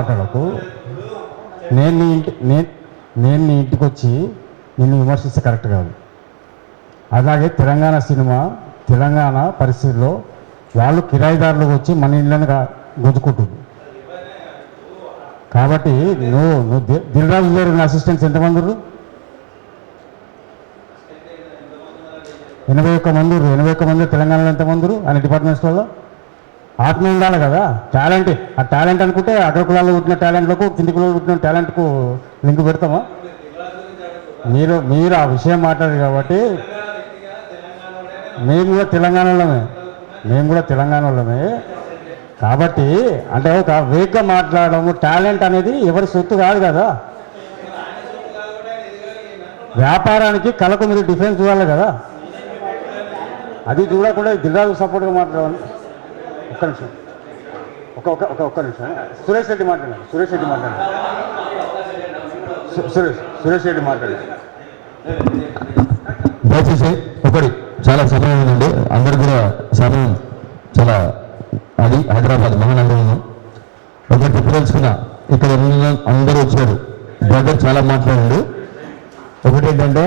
మాట్లాడకు. నేను నీ ఇంటికి వచ్చి నిన్ను విమర్శిస్తే కరెక్ట్ కాదు. అలాగే తెలంగాణ సినిమా తెలంగాణ పరిస్థితుల్లో వాళ్ళు కిరాయిదారులకు వచ్చి మన ఇళ్ళని గుంజుకుంటుంది. కాబట్టి నువ్వు దిల్ రాజు గారి అసిస్టెంట్స్ ఎంతమంది? 81 మంది. 81 మంది తెలంగాణలో ఎంతమంది ఆయన డిపార్ట్మెంట్స్లో? ఆత్మ ఉండాలి కదా, టాలెంట్. ఆ టాలెంట్ అనుకుంటే అగ్రకులాల్లో పుట్టిన టాలెంట్లకు కింది కులాల్లో పుట్టిన టాలెంట్కు లింక్ పెడతామా? మీరు ఆ విషయం మాట్లాడారు కాబట్టి మేము కూడా తెలంగాణలోనే కాబట్టి అంటే ఒక వేగంగా మాట్లాడము టాలెంట్ అనేది ఎవరి సొత్తు కాదు కదా. వ్యాపారానికి కళకు మీరు డిఫెన్స్ ఇవ్వాలి కదా. అది చూడకుండా దిల్రాజు సపోర్ట్గా మాట్లాడాలి. ఒక్క నిమిషం, ఒక్క నిమిషం. సురేష్ రెడ్డి మాట్లాడారు. దయచేసి ఒకటి చాలా సమయం ఉందండి, అందరు కూడా సమయం చాలా అది హైదరాబాద్ మహానగరంలో ఒకటి చెప్పదలుచుకున్నా. ఇక్కడ అందరూ వచ్చారు, బ్రదర్ చాలా మాట్లాడండి. ఒకటి ఏంటంటే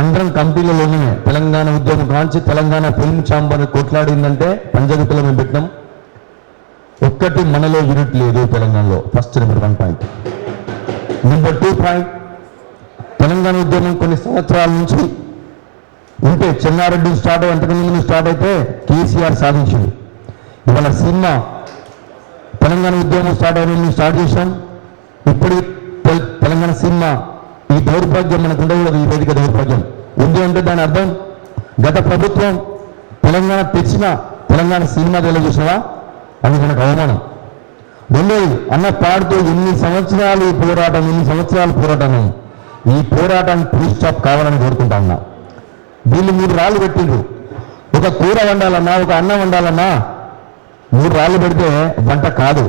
అందరం కమిటీలలోనే తెలంగాణ ఉద్యమం కాంచి తెలంగాణ ఫిల్మ్ ఛాంబర్ కొట్లాడిందంటే పంజగుట్టలో మేము పెట్టినాం. ఒక్కటి మనలో యూనిట్ లేదు తెలంగాణలో. First number 1 point. Number 2 point, Telangana ఉద్యమం కొన్ని సంవత్సరాల నుంచి ఉంటే చెన్నారెడ్డి స్టార్ట్ అయ్యి అంతకుముందు స్టార్ట్ అయితే కేసీఆర్ సాధించింది. ఇవాళ సినిమా తెలంగాణ ఉద్యమం స్టార్ట్ అయిన స్టార్ట్ చేశాం. ఇప్పుడు తెలంగాణ సినిమా ఈ దౌర్భాగ్యం మనకు ఉండకూడదు. ఈ వేదిక దౌర్భాగ్యం ఉంది అంటే దాని అర్థం గత ప్రభుత్వం తెలంగాణ తెచ్చిన తెలంగాణ సినిమా తెలియజేసినవా, అది మనకు అవమానం. రెండోది అన్న పాడుతూ ఎన్ని సంవత్సరాలు పోరాటం ఈ పోరాటానికి ఫుల్ స్టాప్ కావాలని కోరుకుంటా ఉన్నా. వీళ్ళు 3 రాళ్ళు పెట్టిండ్రు. ఒక కూర వండాలన్నా ఒక అన్నం వండాలన్నా 3 రాళ్ళు పెడితే వంట కాదు.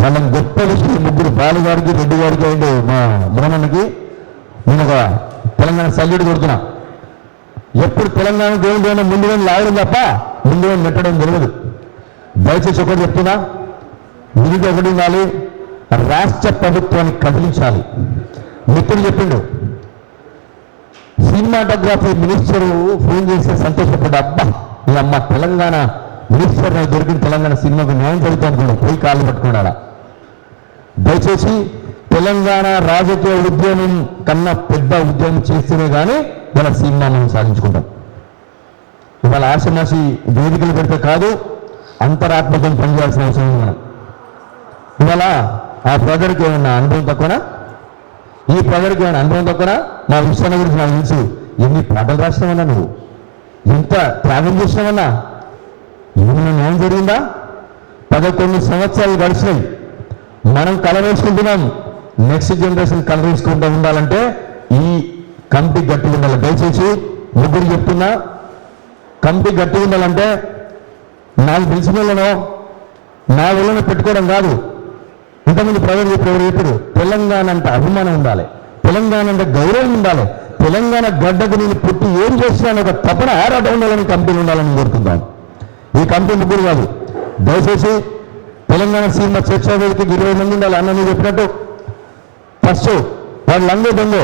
వాళ్ళని గొప్ప విషయం ముగ్గురు, బాలుగారికి, రెడ్డి గారికి అండ్ మా మోహనకి నేను ఒక తెలంగాణ సల్యూట్ కొడుతున్నా. ఎప్పుడు తెలంగాణ దేవుడు ముందుగా లాగడం తప్ప ముందుగా నెట్టడం తెలియదు. దయచేసి ఒకటి చెప్తున్నా, ఇది ఒకటి ఉండాలి, రాష్ట్ర ప్రభుత్వాన్ని కదిలించాలి. మిత్రుడు చెప్పిండు, సినిమాటోగ్రఫీ మినిస్టర్ ఫోన్ చేస్తే సంతోషపడ్డా. అబ్బా ఈ అమ్మ తెలంగాణ మినిస్టర్ దొరికిన తెలంగాణ సినిమాకు న్యాయం జరుగుతూ అనుకున్నాడు, పోయి కాళ్ళు పట్టుకున్నాడా. దయచేసి తెలంగాణ రాజకీయ ఉద్యమం కన్నా పెద్ద ఉద్యమం చేస్తేనే కానీ మన సినిమా మనం సాధించుకుంటాం. ఇవాళ ఆశమాసి వేదికలు పెడితే కాదు, అంతరాత్మకం పనిచేయాల్సిన అవసరం ఉంది మనం. ఇవాళ ఆ ప్రజలకు ఏమన్నా అనుభవం తక్కువనా, ఈ ప్రజలకు ఏమైనా అనుభవం తక్కువనా? మా విషయాన్ని గురించి నాకు తెలుసు. ఎన్ని పాటలు రాసినావన్నా, నువ్వు ఎంత త్యాగం చేసినావన్నా, ఏమైనా న్యాయం జరిగిందా? 11 సంవత్సరాలు గడిచినాయి, మనం కళ వేసుకుంటున్నాం. నెక్స్ట్ జనరేషన్ కళ వేసుకుంటూ ఉండాలంటే ఈ కమిటీ గట్టిగా ఉండాలి. దయచేసి ముగ్గురు చెప్తున్నా, కమిటీ గట్టిగా ఉండాలంటే నాకు తెలిసిన వాళ్ళనో నా వాళ్ళని పెట్టుకోవడం కాదు. ఇంతకుముందు ప్రజలు చెప్పారు, తెలంగాణ అంటే అభిమానం ఉండాలి, తెలంగాణ అంటే గౌరవం ఉండాలి, తెలంగాణ గడ్డకు నేను పుట్టి ఏం చేసినా ఒక తపన ఆరాట ఉండాలని కమిటీలు ఉండాలని కోరుకుందాం. ఈ కమిటీ ముగ్గురు కాదు. దయచేసి తెలంగాణ సినిమా చర్చా వేదికకి 20 మంది ఉండాలి. అన్న మీరు చెప్పినట్టు ఫస్ట్ వాళ్ళందరూ దొంగ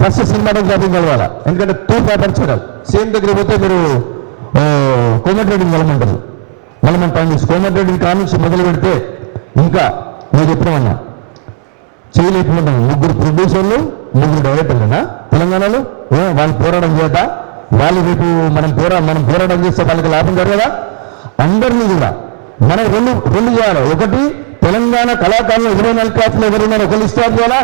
ఫస్ట్ సినిమాటోగ్రఫీ కలవాలా. ఎందుకంటే 2 పేపర్స్ చూడాలి. సేమ్ దగ్గర పోతే మీరు కోమటిరెడ్డిని కలమంటారు, మనం పని చేసి కోమటిరెడ్డిని కానించి మొదలు పెడితే ఇంకా నేను చెప్పినామన్నా చేయలేకపోతున్నాం. 3 ప్రొడ్యూసర్లు 3 డైరెక్టర్లేనా తెలంగాణలో? వాళ్ళు పోరాటం చేత వాళ్ళు రేపు మనం పోరాటం చేస్తే వాళ్ళకి లాభం జరగదా? అందరినీ కూడా మనం రెండు చేయాలి. ఒకటి తెలంగాణ కళాకారులు 24 క్లాసులు ఎవరైనా ఒకరు ఇస్తారు చేయాలా,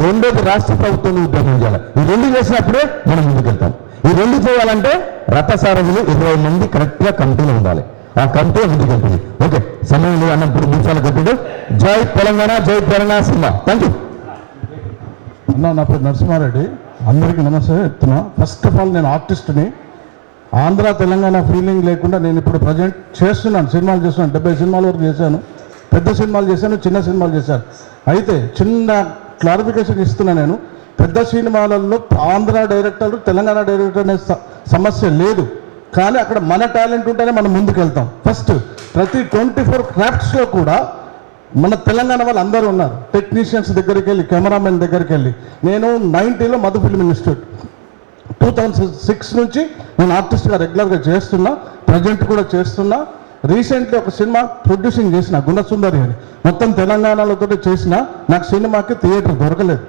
రెండోది రాష్ట్ర ప్రభుత్వం ఉద్యమం చేయాలి. ఈ 2 చేసినప్పుడే మనం ముందుకెళ్తాం. ఈ 2 చేయాలంటే రథసారథులు 20 మంది కరెక్ట్గా కమిటీలో ఉండాలి. ఆ కమిటీ ముందుకెళ్తుంది. ఓకే, సమయం లేదు అన్న, 3 నిమిషాలు కట్టిండు. జై తెలంగాణ, జై తెలంగాణ సినిమా. థ్యాంక్ యూ అన్న. నా పేరు నరసింహారెడ్డి. అందరికీ నమస్తే చెప్తున్నా. ఫస్ట్ ఆఫ్ ఆల్ నేను ఆర్టిస్ట్ని. ఆంధ్ర తెలంగాణ ఫీలింగ్ లేకుండా నేను ఇప్పుడు ప్రజెంట్ సినిమాలు చేస్తున్నాను. 70 సినిమాల వరకు చేశాను. పెద్ద సినిమాలు చేశాను, చిన్న సినిమాలు చేశాను. అయితే చిన్న క్లారిఫికేషన్ ఇస్తున్నా, నేను పెద్ద సినిమాలలో ఆంధ్ర డైరెక్టర్ తెలంగాణ డైరెక్టర్ అనే సమస్య లేదు. కానీ అక్కడ మన టాలెంట్ ఉంటేనే మనం ముందుకు వెళ్తాం. ఫస్ట్ ప్రతి 24 క్రాఫ్ట్స్లో కూడా మన తెలంగాణ వాళ్ళు అందరూ ఉన్నారు. టెక్నీషియన్స్ దగ్గరికి వెళ్ళి, కెమెరామెన్ దగ్గరికి వెళ్ళి. నేను 90లో మధు ఫిల్మ్ ఇన్స్టిట్యూట్, 2006 నుంచి నేను ఆర్టిస్ట్గా రెగ్యులర్గా చేస్తున్నా, ప్రజెంట్ కూడా చేస్తున్నా. రీసెంట్లీ ఒక సినిమా ప్రొడ్యూసింగ్ చేసిన గుణసుందరి అని, మొత్తం తెలంగాణలో చేసిన. నాకు సినిమాకి థియేటర్ దొరకలేదు.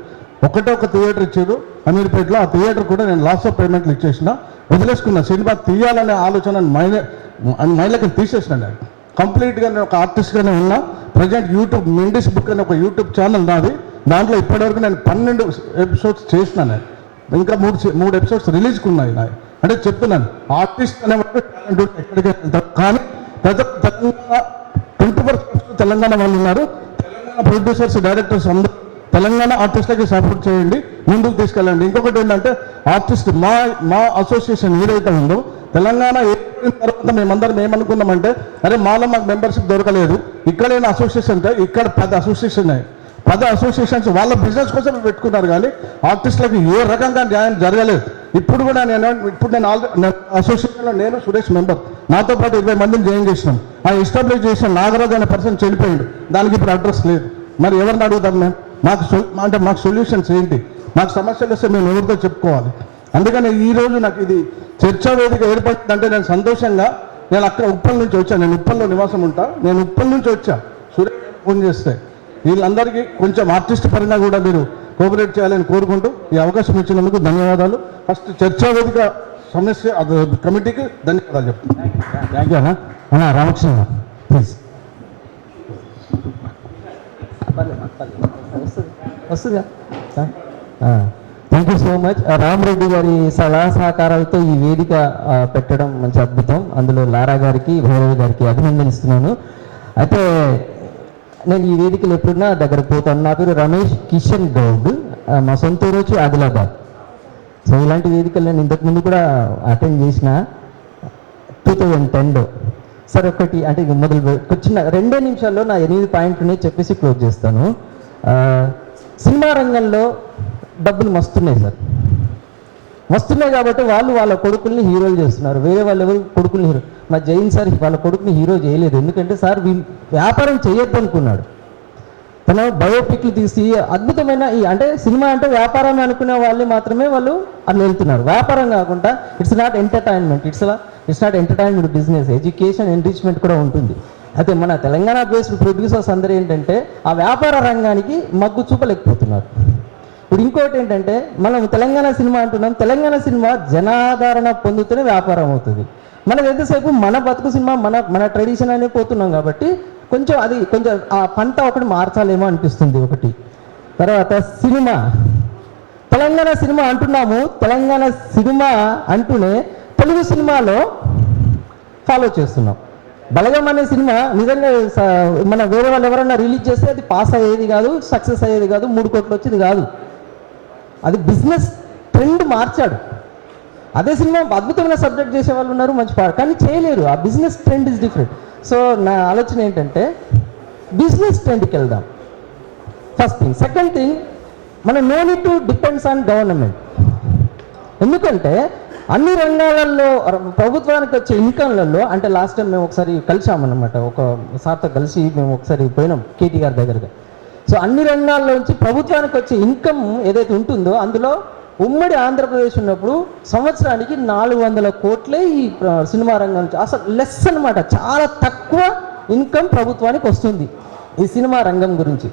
ఒకటే ఒక థియేటర్ ఇచ్చారు అమీర్పేటలో. ఆ థియేటర్ కూడా నేను లాస్ ఆఫ్ పేమెంట్లు ఇచ్చేసిన, వదిలేసుకున్నా. సినిమా తీయాలనే ఆలోచన మైండ్లోకి తీసేసిన. నేను కంప్లీట్గా నేను ఒక ఆర్టిస్ట్గానే ఉన్నా. ప్రజెంట్ యూట్యూబ్ మెండిస్ బుక్ అనే ఒక యూట్యూబ్ ఛానల్ నాది. దాంట్లో ఇప్పటివరకు నేను 12 ఎపిసోడ్స్ చేసిన. నేను ఇంకా 3 ఎపిసోడ్స్ రిలీజ్కి ఉన్నాయి నాయి. అంటే చెప్తున్నాను, ఆర్టిస్ట్ అనేవాడు టాలెంట్ ఎక్కడికి వెళ్తారు. కానీ ప్రతి తెలంగాణ 24 తెలంగాణ వాళ్ళు ఉన్నారు. తెలంగాణ ప్రొడ్యూసర్స్, డైరెక్టర్స్ అందరూ తెలంగాణ ఆర్టిస్ట్లకి సపోర్ట్ చేయండి, ముందుకు తీసుకెళ్ళండి. ఇంకొకటి ఏంటంటే ఆర్టిస్ట్ మా అసోసియేషన్ ఏదైతే ఉందో, తెలంగాణ ఏర్పడిన తర్వాత మేమందరం ఏమనుకున్నామంటే, అరే మాలో మాకు మెంబర్షిప్ దొరకలేదు, ఇక్కడైనా అసోసియేషన్ అంటే ఇక్కడ 10 అసోసియేషన్ 10 అసోసియేషన్స్ వాళ్ళ బిజినెస్ కోసం పెట్టుకున్నారు. కానీ ఆర్టిస్టులకు ఏ రకంగా న్యాయం జరగలేదు. ఇప్పుడు కూడా నేను అసోసియేషన్లో నేను సురేష్ మెంబర్, నాతో పాటు 20 మందిని జాయిన్ చేసినాం. ఆ ఎస్టాబ్లిష్ చేసిన నాగరాజు అనే పర్సన్ చనిపోయిండు, దానికి ఇప్పుడు అడ్రస్ లేదు. మరి ఎవరిని అడుగుతాం మేము? మాకు సొల్యూషన్స్ ఏంటి? మాకు సమస్యలు వస్తే మేము ఎవరితో చెప్పుకోవాలి? అందుకని ఈరోజు నాకు ఇది చర్చా వేదిక ఏర్పడిందంటే నేను సంతోషంగా, నేను అక్కడ ఉప్పల్ నుంచి వచ్చాను. నేను ఉప్పల్లో నివాసం ఉంటా. నేను ఉప్పల్ నుంచి వచ్చా. సురేష్ ఫోన్ చేస్తే వీళ్ళందరికీ కొంచెం ఆర్టిస్ట్ పరంగా కూడా మీరు కోఆపరేట్ చేయాలని కోరుకుంటూ ఈ అవకాశం ఇచ్చినందుకు ధన్యవాదాలు. ఫస్ట్ చర్చా వేదిక సమస్య కమిటీకి ధన్యవాదాలు చెప్తున్నాను. థ్యాంక్ యూ అన్న. రామకృష్ణ ప్లీజ్. వస్తుందా? Thank you so much. Rama Reddy గారి సలహా సహకారాలతో ఈ వేదిక పెట్టడం మంచి అద్భుతం. అందులో లారా గారికి, భైరవి గారికి అభినందనిస్తున్నాను. అయితే నేను ఈ వేదికలు ఎప్పుడున్నా దగ్గరకు పోతాను. నా పేరు రమేష్ కిషన్ గౌడ్, మా సొంత ఊరు వచ్చి ఆదిలాబాద్. సో ఇలాంటి వేదికలు నేను ఇంతకుముందు కూడా అటెండ్ చేసిన 2010లో. సరే ఒకటి అంటే చిన్న 2 నిమిషాల్లో నా 8 పాయింట్లని చెప్పేసి క్లోజ్ చేస్తాను. సినిమా రంగంలో డబ్బులు మస్తున్నాయి సార్, వస్తున్నాయి కాబట్టి వాళ్ళ కొడుకుల్ని హీరోలు చేస్తున్నారు. వేరే వాళ్ళు ఎవరు కొడుకుల్ని హీరో, మా జైన్ సార్ వాళ్ళ కొడుకుని హీరో చేయలేదు. ఎందుకంటే సార్ వీళ్ళు వ్యాపారం చేయొద్దు అనుకున్నాడు. తన బయోపిక్లు తీసి అద్భుతమైన అంటే సినిమా అంటే వ్యాపారం అనుకునే వాళ్ళు మాత్రమే వాళ్ళు అట్లా వెళ్తున్నారు. వ్యాపారం కాకుండా it's not entertainment, it's not entertainment business, education, enrichment కూడా ఉంటుంది. అయితే మన తెలంగాణ బేస్డ్ ప్రొడ్యూసర్స్ అందరూ ఏంటంటే ఆ వ్యాపార రంగానికి మగ్గు చూపలేకపోతున్నారు. ఇప్పుడు ఇంకోటి ఏంటంటే మనం తెలంగాణ సినిమా అంటున్నాం, తెలంగాణ సినిమా జనాదరణ పొందుతూనే వ్యాపారం అవుతుంది. మనం ఎంతసేపు మన బతుకు సినిమా మన ట్రెడిషన్ అనే పోతున్నాం కాబట్టి కొంచెం ఆ పంట ఒకటి మార్చాలేమో అనిపిస్తుంది ఒకటి. తర్వాత సినిమా, తెలంగాణ సినిమా అంటున్నాము, తెలంగాణ సినిమా అంటూనే తెలుగు సినిమాలో ఫాలో చేస్తున్నాం. బలగం అనే సినిమా నిజంగా మన వేరే వాళ్ళు ఎవరైనా రిలీజ్ చేస్తే అది పాస్ అయ్యేది కాదు, సక్సెస్ అయ్యేది కాదు, 3 కోట్లు వచ్చేది కాదు. అది బిజినెస్ ట్రెండ్ మార్చాడు. అదే సినిమా అద్భుతమైన సబ్జెక్ట్ చేసే వాళ్ళు ఉన్నారు, మంచి పాడు, కానీ చేయలేరు. ఆ business trend is different. So నా ఆలోచన ఏంటంటే బిజినెస్ ట్రెండ్కి వెళ్దాం, ఫస్ట్ థింగ్. సెకండ్ థింగ్, మనం no need to depends on government. ఎందుకంటే అన్ని రంగాలలో ప్రభుత్వానికి వచ్చే ఇన్కమ్లలో, అంటే లాస్ట్ టైం మేము ఒకసారి కలిసామన్నమాట, ఒక సార్తో కలిసి మేము ఒకసారి పోయినాం కేటీఆర్ దగ్గరగా. సో అన్ని రంగాల్లో నుంచి ప్రభుత్వానికి వచ్చే ఇన్కమ్ ఏదైతే ఉంటుందో అందులో ఉమ్మడి ఆంధ్రప్రదేశ్ ఉన్నప్పుడు సంవత్సరానికి 400 కోట్లే ఈ సినిమా రంగం నుంచి, అసలు లెస్ అనమాట, చాలా తక్కువ ఇన్కమ్ ప్రభుత్వానికి వస్తుంది ఈ సినిమా రంగం గురించి.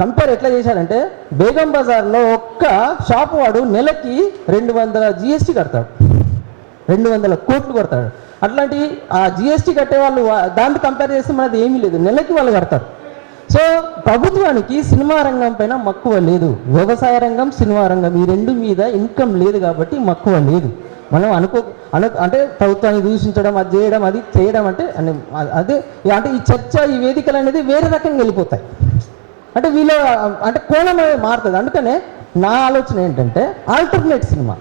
కంపేర్ ఎట్లా చేశారంటే బేగం బజార్లో ఒక్క షాపు వాడు నెలకి 200 GST కడతాడు, 200 కోట్లు కడతాడు. అట్లాంటి ఆ GST కట్టే వాళ్ళు దాంతో కంపేర్ చేస్తే మనది ఏమీ లేదు, నెలకి వాళ్ళు కడతారు. సో ప్రభుత్వానికి సినిమా రంగం పైన మక్కువ లేదు. వ్యవసాయ రంగం, సినిమా రంగం ఈ రెండు మీద ఇన్కమ్ లేదు కాబట్టి మక్కువ లేదు. మనం అంటే ప్రభుత్వాన్ని దూషించడం, అది చేయడం అంటే ఈ చర్చ, ఈ వేదికలు అనేది వేరే రకంగా వెళ్ళిపోతాయి. అంటే వీళ్ళ అంటే కోణం మారుతుంది. అందుకనే నా ఆలోచన ఏంటంటే ఆల్టర్నేట్ సినిమా,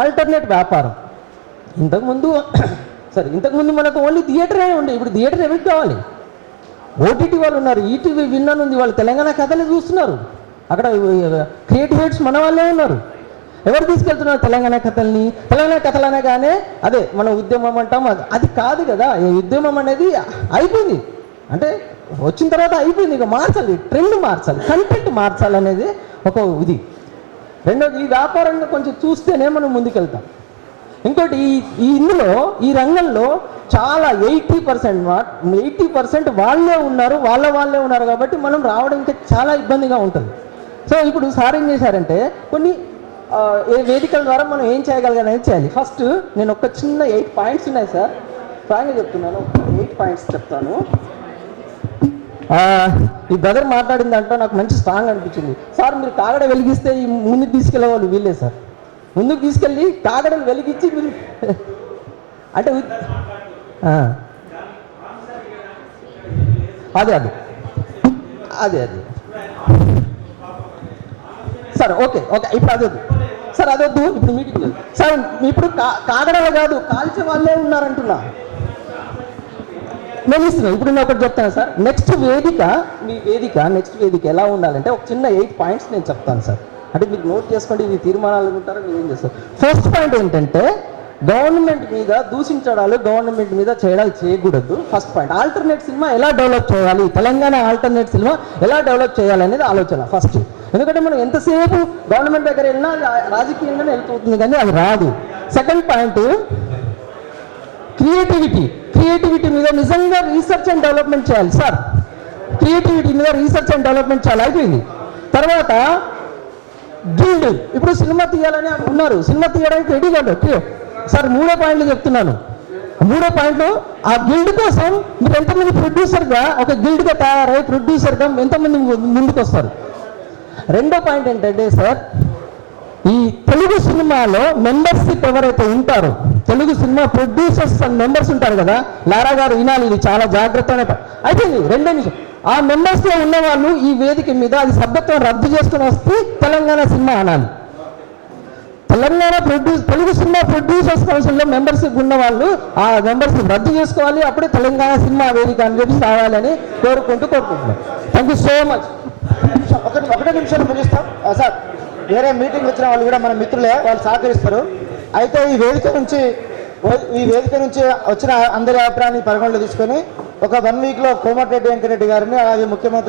ఆల్టర్నేట్ వ్యాపారం. ఇంతకుముందు మనకు ఓన్లీ థియేటరే ఉండే, ఇప్పుడు థియేటర్ ఎవరికి కావాలి? ఓటీటీ వాళ్ళు ఉన్నారు, ఈటీవీ విన్నర్ ఉంది, వాళ్ళు తెలంగాణ కథలు చూస్తున్నారు. అక్కడ క్రియేటివ్ హెడ్స్ మన వాళ్ళే ఉన్నారు. ఎవరు తీసుకెళ్తున్నారు తెలంగాణ కథల్ని? తెలంగాణ కథలు అనగానే అదే మన ఉద్యమం అంటాం, అది కాదు కదా. ఈ ఉద్యమం అనేది అయిపోయింది. అంటే వచ్చిన తర్వాత అయిపోయింది, ఇక మార్చాలి, ట్రెండ్ మార్చాలి, కంటెంట్ మార్చాలి అనేది ఒక ఇది. రెండోది, ఈ వ్యాపారంగా కొంచెం చూస్తేనే మనం ముందుకెళ్తాం. ఇంకోటి ఇందులో ఈ రంగంలో చాలా 80% వాళ్ళే ఉన్నారు, వాళ్ళే ఉన్నారు కాబట్టి మనం రావడం ఇంకా చాలా ఇబ్బందిగా ఉంటుంది. సో ఇప్పుడు సార్ ఏం చేశారంటే కొన్ని వేదికల ద్వారా మనం ఏం చేయగలగాలని చేయాలి. ఫస్ట్ నేను ఒక చిన్న 8 పాయింట్స్ ఉన్నాయి సార్, ఫ్రాంక్గా చెప్తున్నాను, 8 పాయింట్స్ చెప్తాను. ఈ బ్రదర్ మాట్లాడిన దాంట్లో నాకు మంచి స్ట్రాంగ్ అనిపించింది. సార్ మీరు కాగడ వెలిగిస్తే ఈ ముందుకు తీసుకెళ్లే వాళ్ళు వీళ్ళే సార్, ముందుకు తీసుకెళ్ళి కాగడను వెలిగించి మీరు అంటే అదే అదే అదే అదే సార్. ఓకే ఇప్పుడు అదొద్దు సార్, అదొద్దు, ఇప్పుడు మీటింగ్ సార్. ఇప్పుడు కాగడలు కాదు, కాల్చే వాళ్ళే ఉన్నారంటున్నా. నేను ఇస్తున్నాను, ఇప్పుడు నేను ఒకటి చెప్తాను సార్. నెక్స్ట్ వేదిక ఎలా ఉండాలంటే ఒక చిన్న 8 పాయింట్స్ నేను చెప్తాను సార్. అంటే మీరు నోట్ చేసుకోండి, ఇది తీర్మానాలు అనుకుంటారో మీరు ఏం చేస్తారు. ఫస్ట్ పాయింట్ ఏంటంటే గవర్నమెంట్ మీద దూషించడాలు, గవర్నమెంట్ మీద చేయకూడదు. First point. ఆల్టర్నేట్ సినిమా ఎలా డెవలప్ చేయాలి, తెలంగాణ ఆల్టర్నేట్ సినిమా ఎలా డెవలప్ చేయాలి అనేది ఆలోచన ఫస్ట్. ఎందుకంటే మనం ఎంతసేపు గవర్నమెంట్ దగ్గర వెళ్ళినా రాజకీయంగానే వెళ్తుంది కానీ అది రాదు. సెకండ్ పాయింట్, క్రియేటివిటీ మీద నిజంగా రీసెర్చ్ అండ్ డెవలప్మెంట్ చేయాలి సార్. క్రియేటివిటీ మీద రీసెర్చ్ అండ్ డెవలప్మెంట్ చాలా అయిపోయింది. తర్వాత గిల్డ్, ఇప్పుడు సినిమా తీయాలని ఉన్నారు, సినిమా తీయడానికి రెడీగా ఉండదు సార్. 3 పాయింట్లు చెప్తున్నాను. 3 పాయింట్లు, ఆ గిల్డ్ కోసం మీరు ఎంతమంది ప్రొడ్యూసర్గా, ఒక గిల్డ్గా తయారై ప్రొడ్యూసర్గా ఎంతమంది ముందుకు వస్తారు. రెండో పాయింట్ ఏంటంటే సార్, ఈ తెలుగు సినిమాలో మెంబర్షిప్ ఎవరైతే ఉంటారో, Telugu cinema producers and members ఉంటారు కదా, లారా గారు వినాలి, ఇది చాలా జాగ్రత్తగా అయిపోయింది. రెండో నిమిషం, ఆ మెంబర్స్లో ఉన్న వాళ్ళు ఈ వేదిక మీద అది సభ్యత్వం రద్దు చేసుకుని వస్తే తెలంగాణ సినిమా అనాలి. తెలుగు సినిమా ప్రొడ్యూసర్స్ కౌన్సిల్లో మెంబర్షిప్ ఉన్న వాళ్ళు ఆ మెంబర్షిప్ రద్దు చేసుకోవాలి, అప్పుడే తెలంగాణ సినిమా వేదిక అని చెప్పి రావాలని కోరుకుంటున్నాను. Thank you so much. ఒకటే నిమిషాలు ముగిస్తాం సార్. వేరే మీటింగ్ వచ్చిన వాళ్ళు కూడా మన మిత్రులే, వాళ్ళు సహకరిస్తారు. అయితే ఈ వేదిక నుంచి వచ్చిన అందరి అభిప్రాయాన్ని పరిగణలో తీసుకొని ఒక 1 వీక్లో కోమటిరెడ్డి వెంకరెడ్డి గారిని, అలాగే ముఖ్యమంత్రి